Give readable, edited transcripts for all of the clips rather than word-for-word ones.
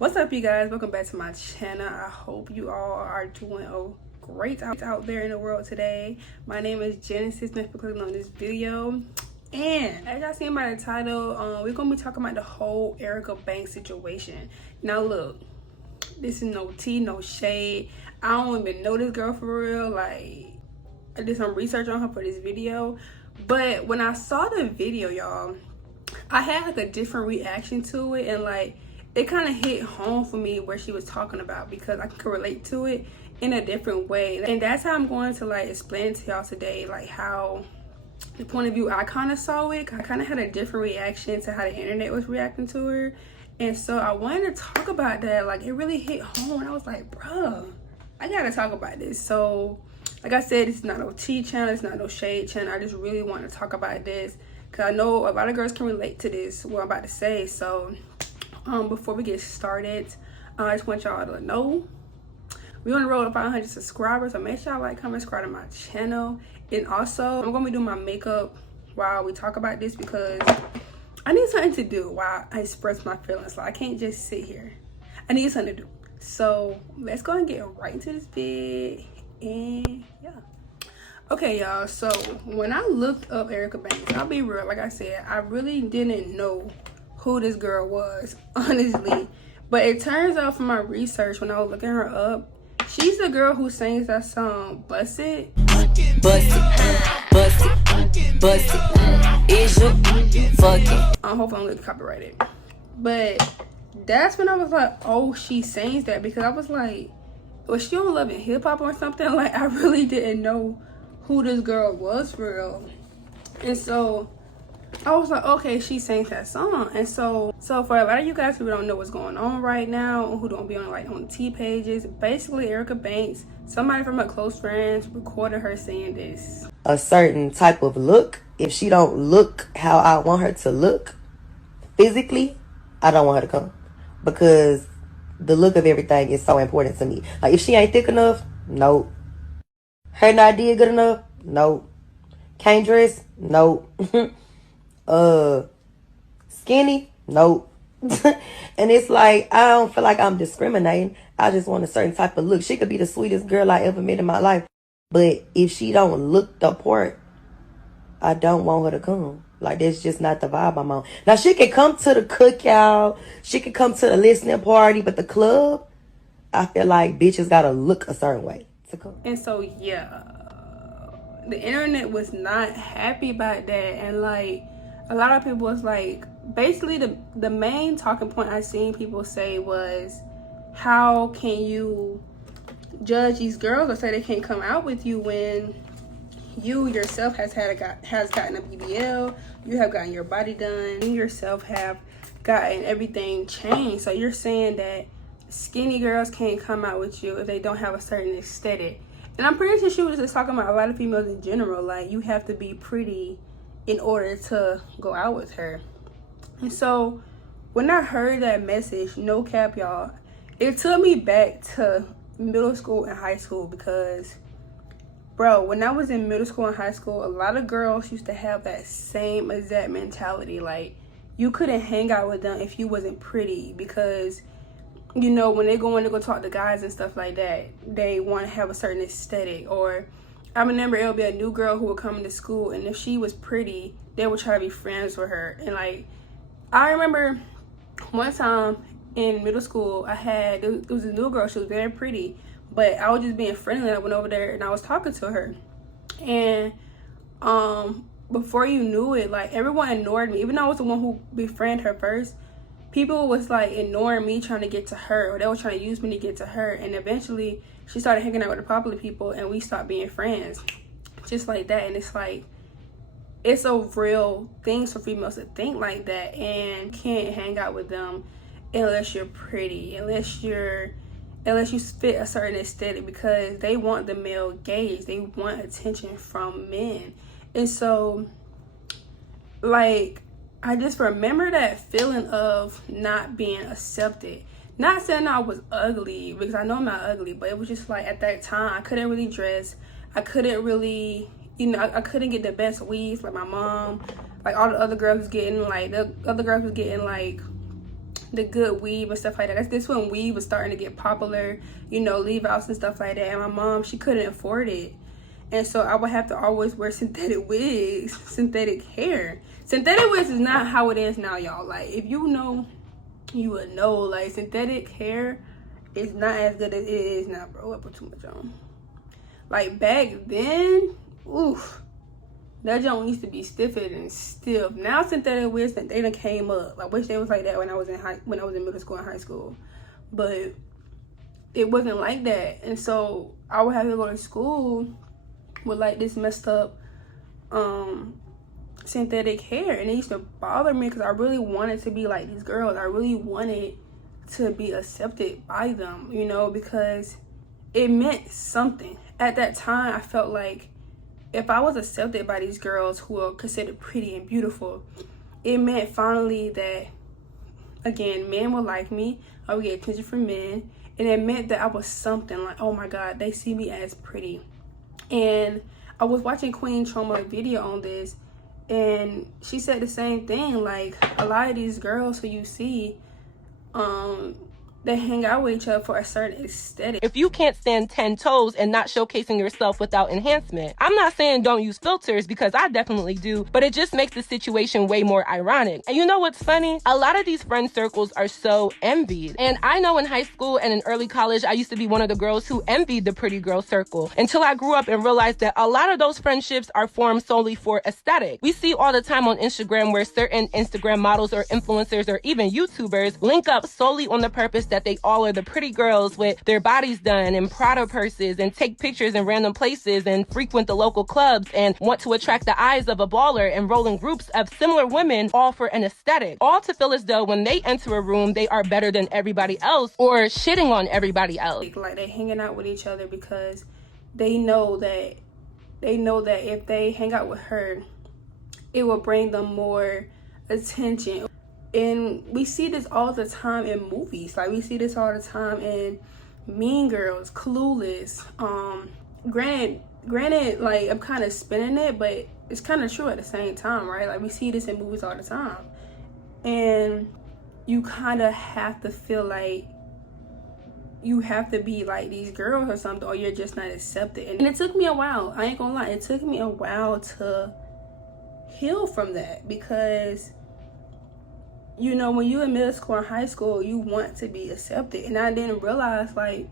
What's up, you guys? Welcome back to my channel. I hope you all are doing great out there in the world today. My name is Genesis. Thanks for clicking on this video. And as y'all seen by the title, we're gonna be talking about the whole Erica Banks situation. Now look, this is no tea, no shade. I don't even know this girl for real. Like, I did some research on her for this video, but when I saw the video, y'all, I had like a different reaction to it, and like it kind of hit home for me where she was talking about, because I could relate to it in a different way. And that's how I'm going to like explain to y'all today, like how the point of view I kind of saw it. I kind of had a different reaction to how the internet was reacting to her, and so I wanted to talk about that. Like, it really hit home, and I was like, bruh, I gotta talk about this. So like I said, it's not no tea channel, it's not no shade channel. I just really want to talk about this because I know a lot of girls can relate to this, what I'm about to say. So before we get started, I just want y'all to know we're on the road to 500 subscribers, so make sure y'all like, comment, subscribe to my channel. And also, I'm gonna be doing my makeup while we talk about this because I need something to do while I express my feelings. So I can't just sit here. I need something to do. So let's go and get right into this vid. And yeah, okay, y'all, so when I looked up Erica Banks, I'll be real, like I said, I really didn't know who this girl was, honestly. But it turns out from my research, when I was looking her up, she's the girl who sings that song Bust It. Bust it, bust it, bust it, is you fucking. I hope I don't get copyrighted. But that's when I was like, oh, she sings that, because I was like, was she on Love and Hip Hop or something? Like, I really didn't know who this girl was for real. And so I was like, okay, she sings that song. And so for a lot of you guys who don't know what's going on right now, who don't be on like on the T pages, basically Erica Banks, somebody from her close friends recorded her saying this. A certain type of look. If she don't look how I want her to look physically, I don't want her to come, because the look of everything is so important to me. Like, if she ain't thick enough, nope. Her not did good enough, nope. Can't dress, nope. Skinny, nope. And it's like, I don't feel like I'm discriminating. I just want a certain type of look. She could be the sweetest girl I ever met in my life, but if she don't look the part, I don't want her to come. Like, that's just not the vibe I'm on. Now, she can come to the cookout, she can come to the listening party, but the club, I feel like bitches gotta look a certain way to come. And so yeah, the internet was not happy about that. And like, a lot of people was like, basically the main talking point I seen people say was, how can you judge these girls or say they can't come out with you when you yourself has gotten a BBL, you have gotten your body done, you yourself have gotten everything changed. So you're saying that skinny girls can't come out with you if they don't have a certain aesthetic. And I'm pretty sure she was just talking about a lot of females in general. Like, you have to be pretty in order to go out with her. And so when I heard that message, no cap, y'all, it took me back to middle school and high school, because bro, when I was in middle school and high school, a lot of girls used to have that same exact mentality. Like, you couldn't hang out with them if you wasn't pretty, because, you know, when they go in to go talk to guys and stuff like that, they want to have a certain aesthetic. Or I remember it'll be a new girl who would come into school, and if she was pretty, they would try to be friends with her. And like, I remember one time in middle school, it was a new girl. She was very pretty, but I was just being friendly. I went over there and I was talking to her, and before you knew it, like, everyone ignored me. Even though I was the one who befriended her first, people was like ignoring me, trying to get to her, or they were trying to use me to get to her. And eventually she started hanging out with the popular people, and we stopped being friends, just like that. And it's like, it's a real thing for females to think like that, and can't hang out with them unless you're pretty, unless you fit a certain aesthetic, because they want the male gaze, they want attention from men. And so, like, I just remember that feeling of not being accepted. Not saying I was ugly, because I know I'm not ugly, but it was just like, at that time, I couldn't really dress. I couldn't really, you know, I couldn't get the best weaves like my mom. Like, all the other girls was getting, like, the other girls was getting, like, the good weave and stuff like that. This when weave was starting to get popular, you know, leave outs and stuff like that. And my mom, she couldn't afford it. And so I would have to always wear synthetic wigs, synthetic hair. Synthetic wigs is not how it is now, y'all. Like, if you know, you would know. Like, synthetic hair is not as good as it is now, bro. I put too much on. Like, back then, oof, that joint used to be stiffer and stiff. Now synthetic wigs, they done came up. I wish they was like that when I was in middle school and high school, but it wasn't like that. And so I would have to go to school with like this messed up synthetic hair, and it used to bother me because I really wanted to be like these girls. I really wanted to be accepted by them, you know, because it meant something. At that time, I felt like if I was accepted by these girls who are considered pretty and beautiful, it meant finally that, again, men would like me. I would get attention from men, and it meant that I was something. Like, oh my God, they see me as pretty. And I was watching Queen Trauma video on this, and she said the same thing. Like, a lot of these girls who you see, they hang out with each other for a certain aesthetic. If you can't stand 10 toes and not showcasing yourself without enhancement, I'm not saying don't use filters, because I definitely do, but it just makes the situation way more ironic. And you know what's funny? A lot of these friend circles are so envied. And I know in high school and in early college, I used to be one of the girls who envied the pretty girl circle, until I grew up and realized that a lot of those friendships are formed solely for aesthetic. We see all the time on Instagram where certain Instagram models or influencers or even YouTubers link up solely on the purpose that they all are the pretty girls with their bodies done and Prada purses, and take pictures in random places and frequent the local clubs and want to attract the eyes of a baller and roll in groups of similar women, all for an aesthetic, all to feel as though when they enter a room they are better than everybody else or shitting on everybody else. Like, they're hanging out with each other because they know that if they hang out with her, it will bring them more attention. And we see this all the time in movies. Like, we see this all the time in Mean Girls, Clueless. Granted, like, I'm kind of spinning it, but it's kind of true at the same time, right? Like, we see this in movies all the time. And you kind of have to feel like you have to be like these girls or something, or you're just not accepted. And it took me a while. I ain't gonna lie. It took me a while to heal from that, because you know, when you're in middle school and high school, you want to be accepted. And I didn't realize, like,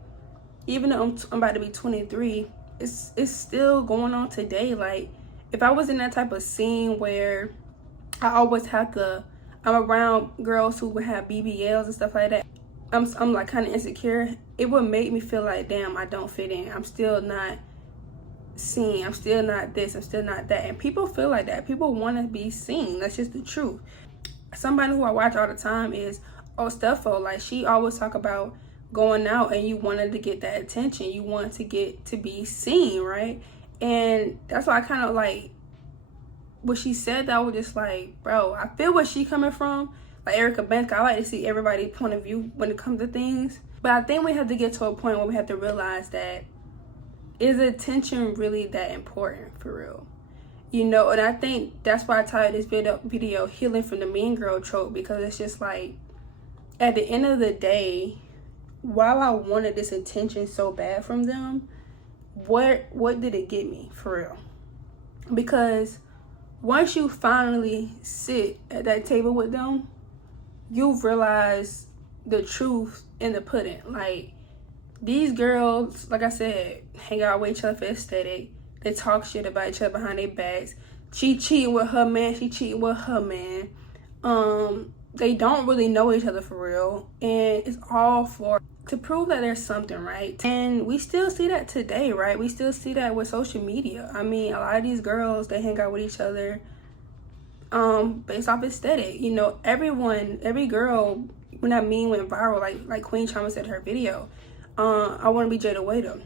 even though I'm about to be 23, it's still going on today. Like, if I was in that type of scene where I always have to, I'm around girls who would have BBLs and stuff like that, I'm like kind of insecure, it would make me feel like, damn, I don't fit in. I'm still not seen. I'm still not this. I'm still not that. And people feel like that. People want to be seen. That's just the truth. Somebody who I watch all the time is Ostefo. Like, she always talk about going out and you wanted to get that attention. You want to get to be seen, right? And that's why I kind of like what she said. That was just like, bro, I feel where she coming from. Like Erica Banks, I like to see everybody's point of view when it comes to things. But I think we have to get to a point where we have to realize that, is attention really that important for real? You know, and I think that's why I titled this video Healing from the Mean Girl Trope, because it's just like, at the end of the day, while I wanted this attention so bad from them, what did it get me for real? Because once you finally sit at that table with them, you realize the truth in the pudding. Like, these girls, like I said, hang out with each other for aesthetic. They talk shit about each other behind their backs. She cheating with her man. She cheating with her man. They don't really know each other for real. And it's all to prove that there's something, right? And we still see that today, right? We still see that with social media. I mean, a lot of these girls, they hang out with each other based off aesthetic. You know, every girl, when that meme went viral, like Queen Trauma said in her video, I want to be Jada Waiter.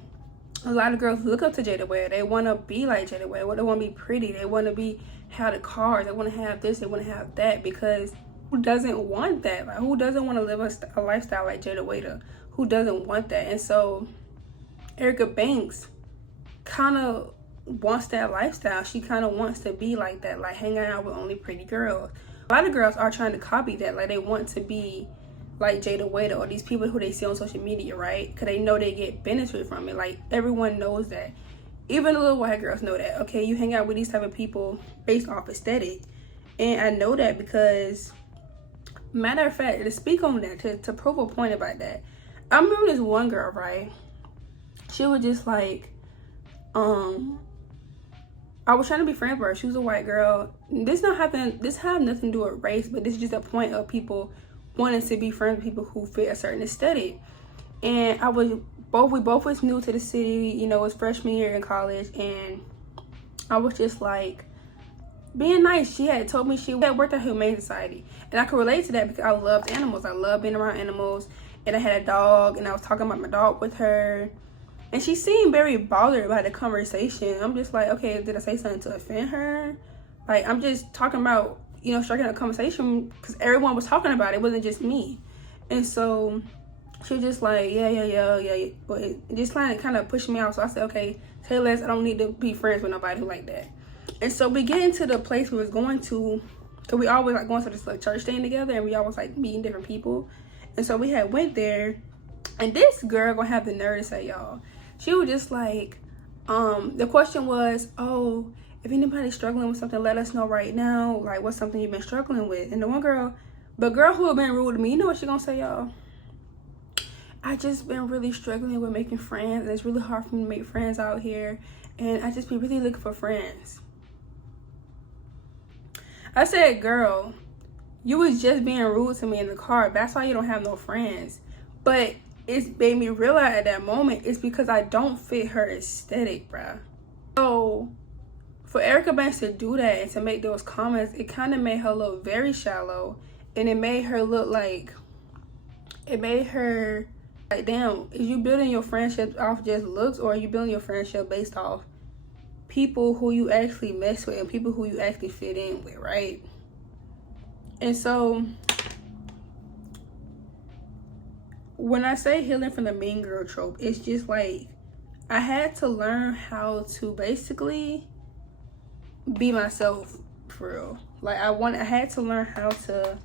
A lot of girls look up to Jada Waiter. They want to be like Jada Waiter. They want to be pretty. They want to have the cars. They want to have this. They want to have that. Because who doesn't want that? Like, who doesn't want to live a lifestyle like Jada Waiter? Who doesn't want that? And so Erica Banks kind of wants that lifestyle. She kind of wants to be like that, like hanging out with only pretty girls. A lot of girls are trying to copy that. Like, they want to be like Jada Waiter or these people who they see on social media, right? Because they know they get benefit from it. Like, everyone knows that. Even the little white girls know that, okay? You hang out with these type of people based off aesthetic. And I know that because, matter of fact, to speak on that, to prove a point about that, I remember this one girl, right? She was just like, I was trying to be friends with her. She was a white girl. This have nothing to do with race, but this is just a point of people wanting to be friends with people who fit a certain aesthetic. And we both was new to the city, you know, it was freshman year in college, and I was just like being nice. She had told me she had worked at Humane Society, and I could relate to that because I loved animals. I love being around animals, and I had a dog, and I was talking about my dog with her. And she seemed very bothered by the conversation. I'm just like, okay, did I say something to offend her? Like, I'm just talking about, you know, striking a conversation because everyone was talking about it. It wasn't just me. And so she was just like, yeah. But it just kind of pushed me out. So I said, okay, say less. I don't need to be friends with nobody like that. And so we get into the place we was going to. So we always like going to this like church thing together, and we always like meeting different people. And so we had went there, and this girl gonna have the nerve to say, y'all. She was just like, the question was, oh, if anybody's struggling with something, let us know right now. Like, what's something you've been struggling with? And the girl who had been rude to me, you know what she gonna say, y'all? I just been really struggling with making friends. It's really hard for me to make friends out here. And I just be really looking for friends. I said, girl, you was just being rude to me in the car. That's why you don't have no friends. But it made me realize at that moment it's because I don't fit her aesthetic, bruh. So for Erica Banks to do that and to make those comments, it kind of made her look very shallow, and it made her look like, damn, is you building your friendship off just looks, or are you building your friendship based off people who you actually mess with and people who you actually fit in with, right? And so when I say healing from the mean girl trope, it's just like I had to learn how to basically be myself for real. Like I had to learn how to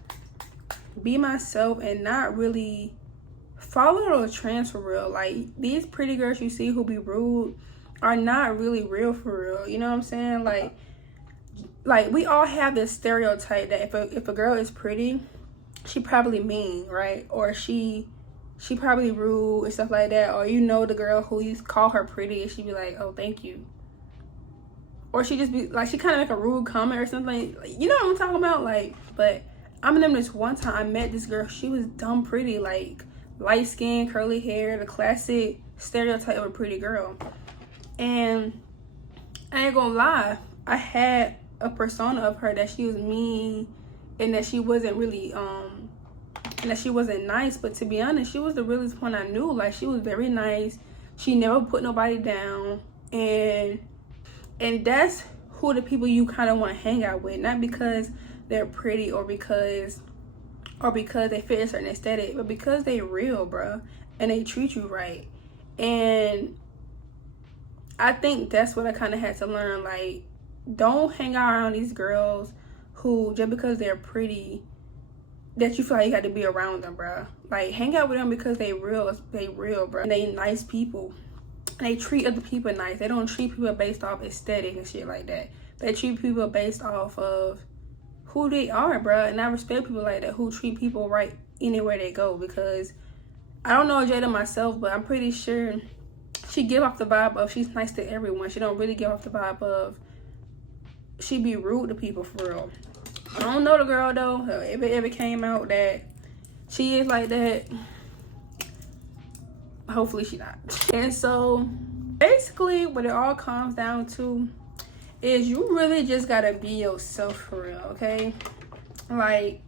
be myself and not really follow the trends for real. Like, these pretty girls you see who be rude are not really real for real. You know what I'm saying? Like we all have this stereotype that if a girl is pretty, she probably mean, right? Or she probably rude and stuff like that. Or you know the girl who you call her pretty and she be like, oh, thank you. Or she just be like, she kind of make a rude comment or something. Like, you know what I'm talking about? Like, but I remember this one time I met this girl. She was dumb pretty, like light skin, curly hair, the classic stereotype of a pretty girl. And I ain't gonna lie, I had a persona of her that she was mean and that she wasn't really and that she wasn't nice. But to be honest, she was the realest one I knew. Like, she was very nice. She never put nobody down, and that's who the people you kind of want to hang out with, not because they're pretty or because they fit a certain aesthetic, but because they real, bro, and they treat you right. And I think that's what I kind of had to learn. Like, don't hang out around these girls who, just because they're pretty, that you feel like you got to be around them, bro. Like, hang out with them because they real, bro. And they nice people. And they treat other people nice. They don't treat people based off aesthetic and shit like that. They treat people based off of who they are, bro. And I respect people like that who treat people right anywhere they go, because I don't know Jada myself, but I'm pretty sure she give off the vibe of she's nice to everyone. She don't really give off the vibe of she be rude to people for real. I don't know the girl though. If it ever came out that she is like that, hopefully she not. And so basically what it all comes down to is you really just gotta be yourself for real, okay? Like,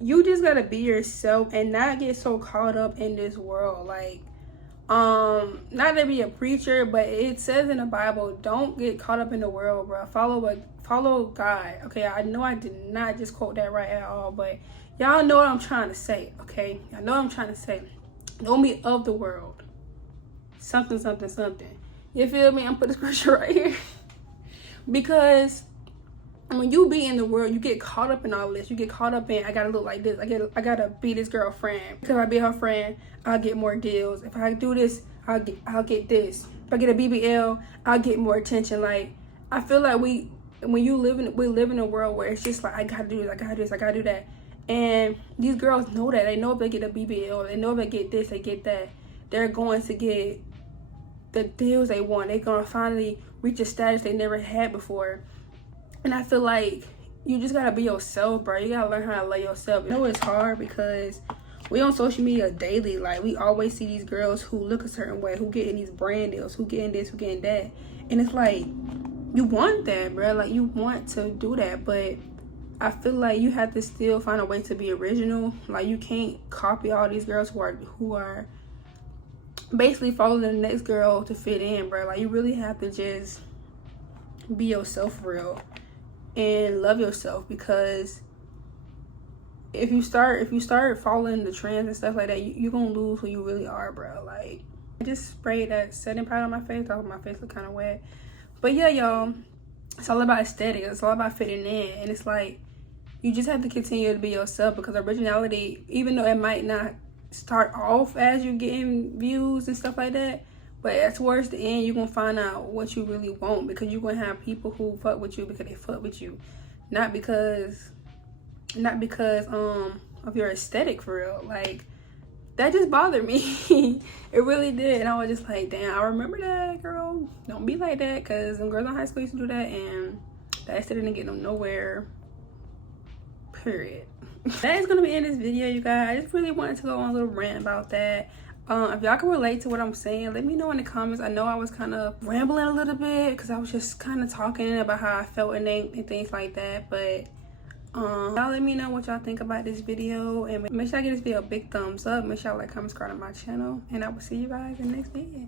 you just gotta be yourself and not get so caught up in this world. Like, not to be a preacher, but it says in the Bible, don't get caught up in the world, bro. Follow God. Okay, I know I did not just quote that right at all, but y'all know what I'm trying to say, okay? I know what I'm trying to say. Don't be of the world. Something. You feel me? I'm putting the scripture right here. Because And when you be in the world, you get caught up in all this. You get caught up in, I gotta look like this. I gotta be this girlfriend. Because if I be her friend, I'll get more deals. If I do this, I'll get this. If I get a BBL, I'll get more attention. Like, I feel like we live in a world where it's just like, I gotta do this, I gotta do this, I gotta do that. And these girls know that. They know if they get a BBL, they know if they get this, they get that, they're going to get the deals they want. They're gonna finally reach a status they never had before. And I feel like you just gotta be yourself, bro. You gotta learn how to love yourself. I know it's hard because we on social media daily. Like, we always see these girls who look a certain way, who getting these brand deals, who getting this, who getting that. And it's like, you want that, bro. Like, you want to do that, but I feel like you have to still find a way to be original. Like, you can't copy all these girls who are basically following the next girl to fit in, bro. Like, you really have to just be yourself for real and love yourself, because if you start following the trends and stuff like that, you're gonna lose who you really are, bro. Like, I just sprayed that setting powder on my face. I hope my face look kind of wet, but yeah, y'all, it's all about aesthetics. It's all about fitting in. And it's like, you just have to continue to be yourself, because originality, even though it might not start off as you getting views and stuff like that, but towards the end, you're gonna find out what you really want, because you're gonna have people who fuck with you because they fuck with you, not because of your aesthetic, for real. Like, that just bothered me. It really did. And I was just like, damn, I remember that, girl. Don't be like that, because them girls in high school used to do that, and that aesthetic didn't get them nowhere, period. That is gonna be in this video, you guys. I just really wanted to go on a little rant about that. If y'all can relate to what I'm saying, let me know in the comments. I know I was kind of rambling a little bit because I was just kind of talking about how I felt and things like that, but y'all let me know what y'all think about this video, and make sure I give this video a big thumbs up. Make sure y'all like, comment, subscribe to my channel, and I will see you guys in the next video.